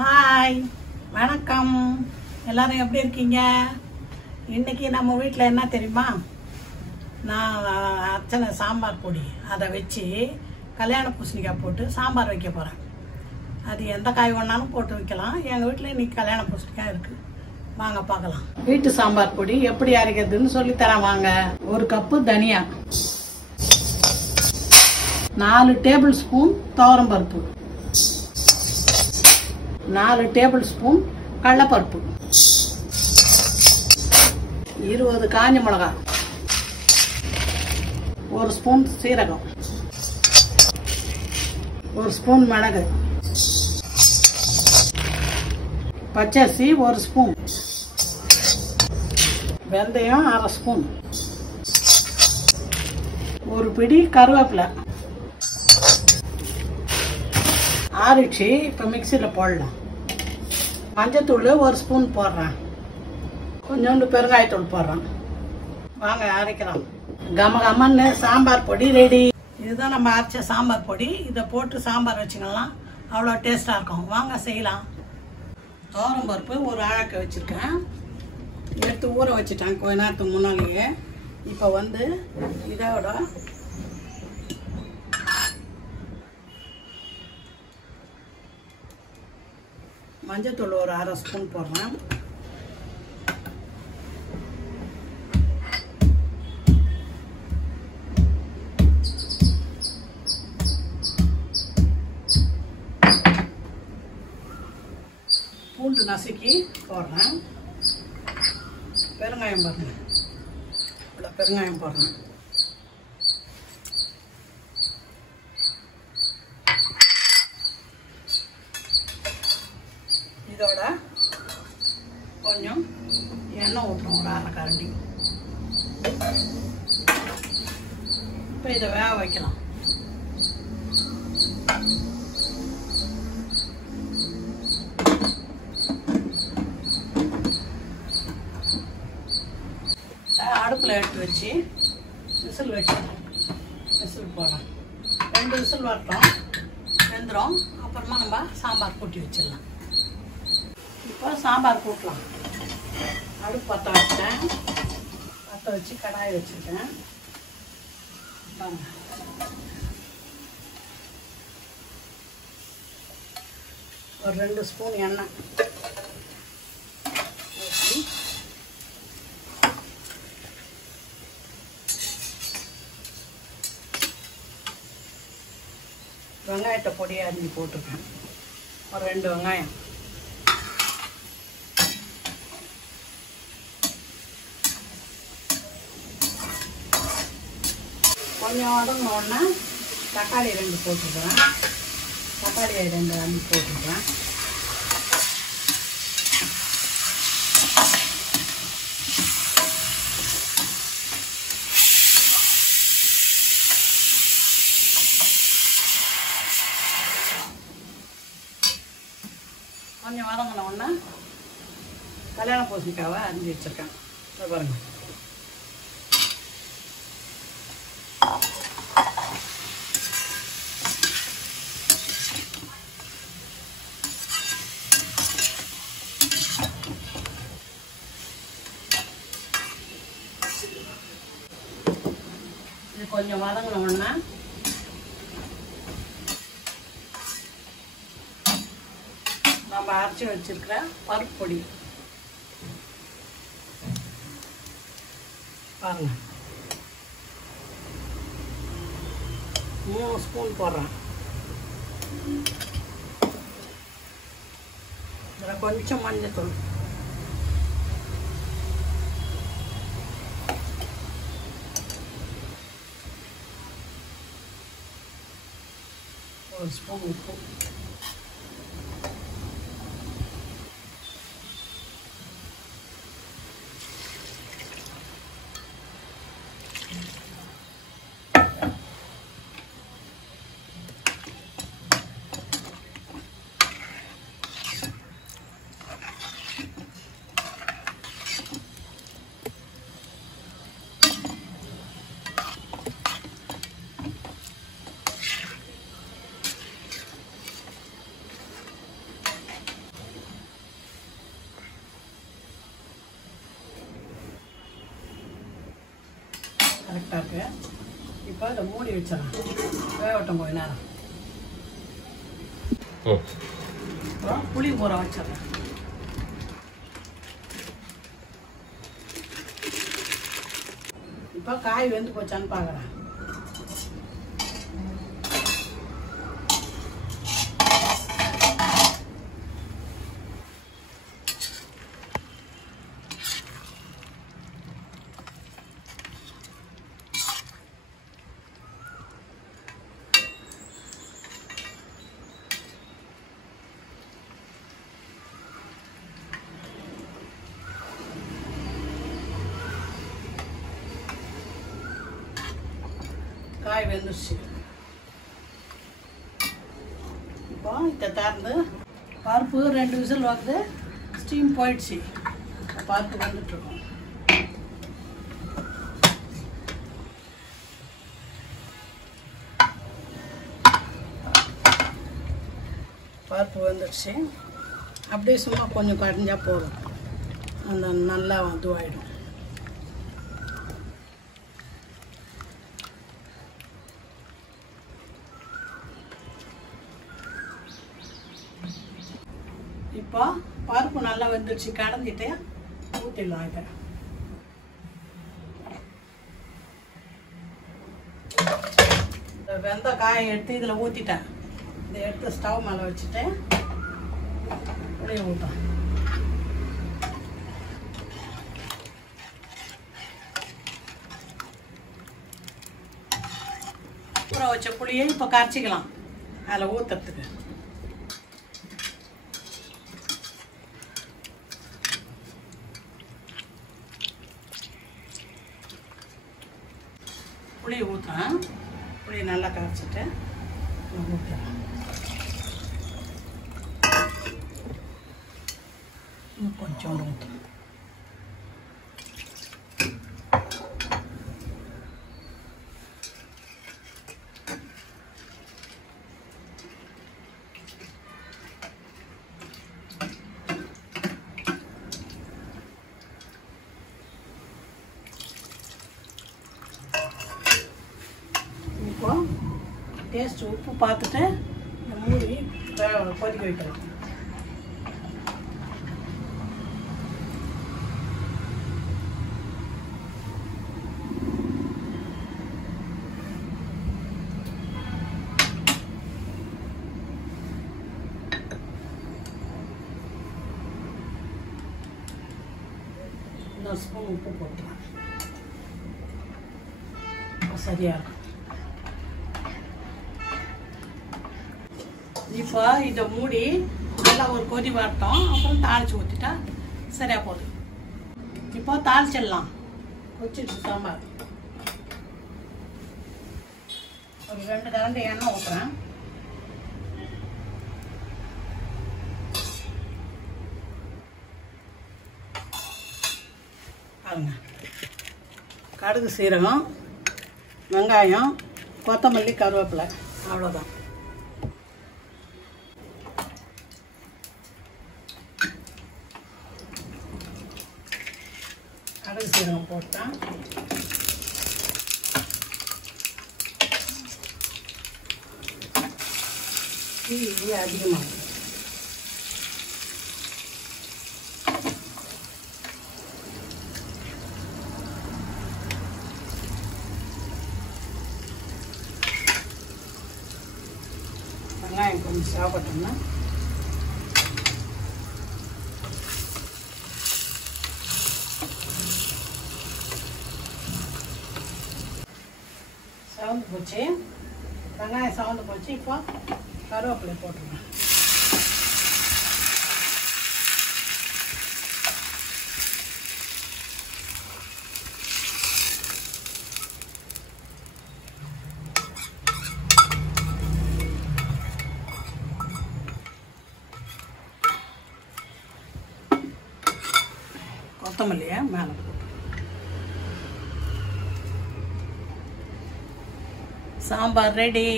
Hi, வணக்கம். எல்லாரும் எப்படி இருக்கீங்க? இன்னைக்கு நம்ம வீட்டில் என்ன தெரியுமா, நான் அர்ச்சனை சாம்பார் பொடி அதை வச்சு கல்யாண பூசணிக்காய் போட்டு சாம்பார் வைக்க போகிறேன். அது எந்த காய் வேணாலும் போட்டு வைக்கலாம். எங்கள் வீட்டில் இன்னைக்கு கல்யாண பூசணிக்காய் இருக்குது. வாங்க பார்க்கலாம். வீட்டு சாம்பார் பொடி எப்படி அரைக்கிறதுன்னு சொல்லித்தரேன் வாங்க. 1 கப்பு தனியா, 4 டேபிள் ஸ்பூன் துவரம்பருப்பு, 4 டேபிள் ஸ்பூன் கடலைப்பருப்பு, 20 காஞ்ச மிளகாய், 1 ஸ்பூன் சீரகம், 1 ஸ்பூன் மிளகு, பச்சரிசி 1 ஸ்பூன், வெந்தயம் 1/2 ஸ்பூன், 1 பிடி கருவேப்பிலை. ஆறிச்சு, இப்போ மிக்சியில் போடலாம். மஞ்சத்தூள் 1 ஸ்பூன் போடுறேன். கொஞ்சோண்டு பெருங்காயத்தூள் போடுறேன். வாங்க அரைக்கலாம். கமகமன்னு சாம்பார் பொடி ரெடி. இதுதான் நம்ம அரைச்ச சாம்பார் பொடி. இதை போட்டு சாம்பார் வச்சுக்கலாம், அவ்வளோ டேஸ்டாக இருக்கும். வாங்க செய்யலாம். துவரம் பருப்பு ஒரு அழக்க வச்சுருக்கேன், எடுத்து ஊற வச்சுட்டேன் கொஞ்ச நேரத்துக்கு முன்னாலேயே. இப்போ வந்து இதோட மஞ்சத்தூள் ஒரு 1/2 ஸ்பூன் போடுறேன். பூண்டு நசுக்கி போடுறேன். பெருங்காயம் பாருங்க, இவ்வளோ பெருங்காயம் போடுறேன். இதோட கொஞ்சம் எண்ணெய் ஊற்றுறோம், ஒரு 1/2 கரண்டி. இப்போ இதை வேக வைக்கலாம். அடுப்பில் எடுத்து வச்சு விசில் வச்சிடலாம். விசில் போடலாம். 2 விசில் வரட்டும், வெந்துடும். அப்புறமா நம்ம சாம்பார் கூட்டி வச்சிடலாம். இப்போ சாம்பார் கூட்டலாம். அடுப்பு பற்ற வச்சேன். பற்ற வச்சு கடாயை வச்சுருக்கேன். ஒரு 2 ஸ்பூன் எண்ணெய் ஊற்றி வெங்காயத்தை பொடியை அரிஞ்சு போட்டுருக்கேன். ஒரு 2 வெங்காயம், கொஞ்சம் வதங்கினோடனே தக்காளி 2 போட்டுக்கிறேன். தக்காளியை 2 அரிஞ்சு போட்டுக்கிறேன். கொஞ்சம் வதங்கினோடனே கல்யாண பூசணிக்காவை அரிஞ்சு வச்சுருக்கேன். பாருங்க. இது கொஞ்சம் வதங்கினோடனே நம்ம அரைச்சி வச்சிருக்கிற பருப்பு பொடி பாருங்க, 3 ஸ்பூன் போடுறேன். இதில் கொஞ்சம் மஞ்சத்தூள், ஒரு ஸ்பூன் உப்பு, கரெக்டாக இருக்கு. இப்போ இதை மூடி வச்சிடலாம், வேகட்டும் கொஞ்ச நேரம். அப்புறம் புளி ஊற வச்சிடலாம். இப்போ காய் வெந்து போச்சான்னு பார்க்குறேன். காய் வெந்துருச்சு. இப்போ இதை திறந்து பருப்பு 2 விசில் வந்து ஸ்டீம் போயிடுச்சு. பருப்பு வந்துட்டுருக்கோம். பருப்பு வந்துடுச்சு. அப்படியே சும்மா கொஞ்சம் கடைஞ்சா போதும், அந்த நல்லா இதுவாகிடும். இப்போ பருப்பு நல்லா வெந்துடுச்சு, கடைஞ்சிட்டு ஊற்றிடலாம். இதை வெந்த காயை எடுத்து இதில் ஊற்றிட்டேன். இதை எடுத்து ஸ்டவ் மேலே வச்சுட்டு அப்படியே ஊற்றேன். ஊற வச்ச புளியை இப்போ கரைச்சிக்கலாம் அதில் ஊற்றுறதுக்கு. புளி ஊற்றுறேன். புளி நல்லா கரைச்சிட்டு ஊற்றுறேன். கொஞ்சோண்டு ஊற்றுறேன். இப்போ டேஸ்ட் உப்பு பார்த்துட்டு மூடி கொதிக்க வைக்கலாம். இன்னொரு ஸ்பூன் உப்பு போட்டுக்கலாம், சரியா இருக்கும். இப்போ இதை மூடி நல்லா ஒரு கொதி வரட்டும், அப்புறம் தாளித்து ஊற்றிட்டா சரியாக போகுது. இப்போ தாளிச்சிடலாம். கொச்சிடுச்சு சாம்பார். ஒரு 2 கரண்டி எண்ணெய் ஊற்றுறேன். பாருங்க, கடுகு, சீரகம், வெங்காயம், கொத்தமல்லி, கருவேப்பிலை, அவ்வளோதான். கடுகு சீரகம் போட்டேன். தீ அதிகமாகும். வெங்காயம் கொஞ்சம் சாப்பிட்டோம்னா சவுந்து போச்சு. வெங்காயம் சவுந்து போச்சு. இப்போ கருவேப்பிலை போட்டுருங்க. கொத்தமல்லியை மேலே போட்டு சாம்பார் ரெடி.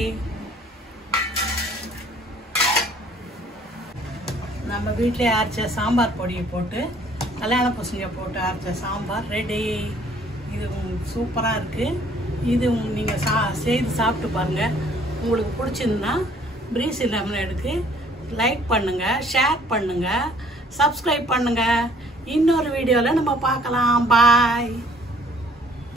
நம்ம வீட்டிலே அரைச்ச சாம்பார் பொடியை போட்டு கல்யாண பூசணியை போட்டு அரைச்ச சாம்பார் ரெடி. இது சூப்பராக இருக்குது. இது நீங்கள் செய்து சாப்பிட்டு பாருங்கள். உங்களுக்கு பிடிச்சிருந்தா பிரீசி லெமனேடுக்கு லைக் பண்ணுங்கள், ஷேர் பண்ணுங்கள், சப்ஸ்கிரைப் பண்ணுங்கள். இன்னொரு வீடியோவில் நம்ம பார்க்கலாம். பாய்.